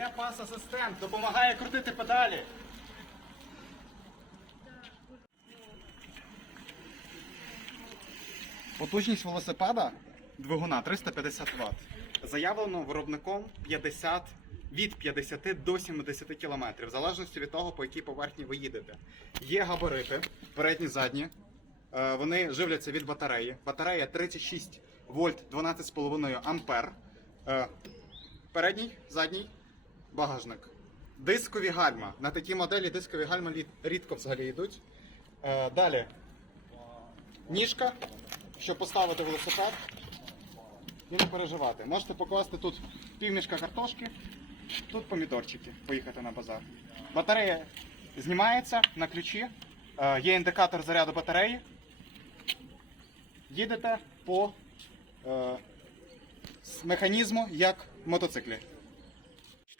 Це пас-асистент, допомагає крутити педалі. Потужність велосипеда двигуна 350 Вт. Заявлено виробником 50, від 50 до 70 км, в залежності від того, по якій поверхні ви їдете. Є габарити, передні, задні. Е, Вони живляться від батареї. Батарея 36 вольт 12,5 ампер. Е, Передній, задній, багажник. Дискові гальма. На такій моделі дискові гальма рідко взагалі йдуть. Е, Далі. Ніжка, щоб поставити велосипед і не переживати. Можете покласти тут півмішка картошки, тут помідорчики, поїхати на базар. Батарея знімається на ключі, е, є індикатор заряду батареї. Їдете по е, механізму, як в мотоциклі.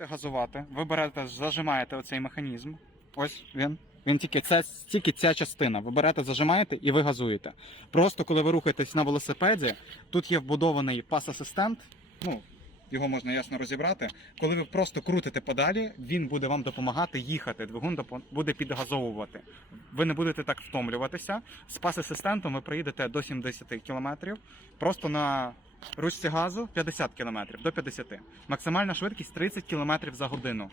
Хочете газувати, ви берете, зажимаєте оцей механізм. Ось він. Він тільки ця, тільки ця частина. Ви берете, зажимаєте і ви газуєте. Просто коли ви рухаєтесь на велосипеді, тут є вбудований пас-асистент. Ну, його можна ясно розібрати. Коли ви просто крутите педалі, він буде вам допомагати їхати. Двигун буде підгазовувати. Ви не будете так втомлюватися. З пас-асистентом ви приїдете до 70 км. Просто на ручці газу 50 км до 50. Максимальна швидкість 30 км за годину.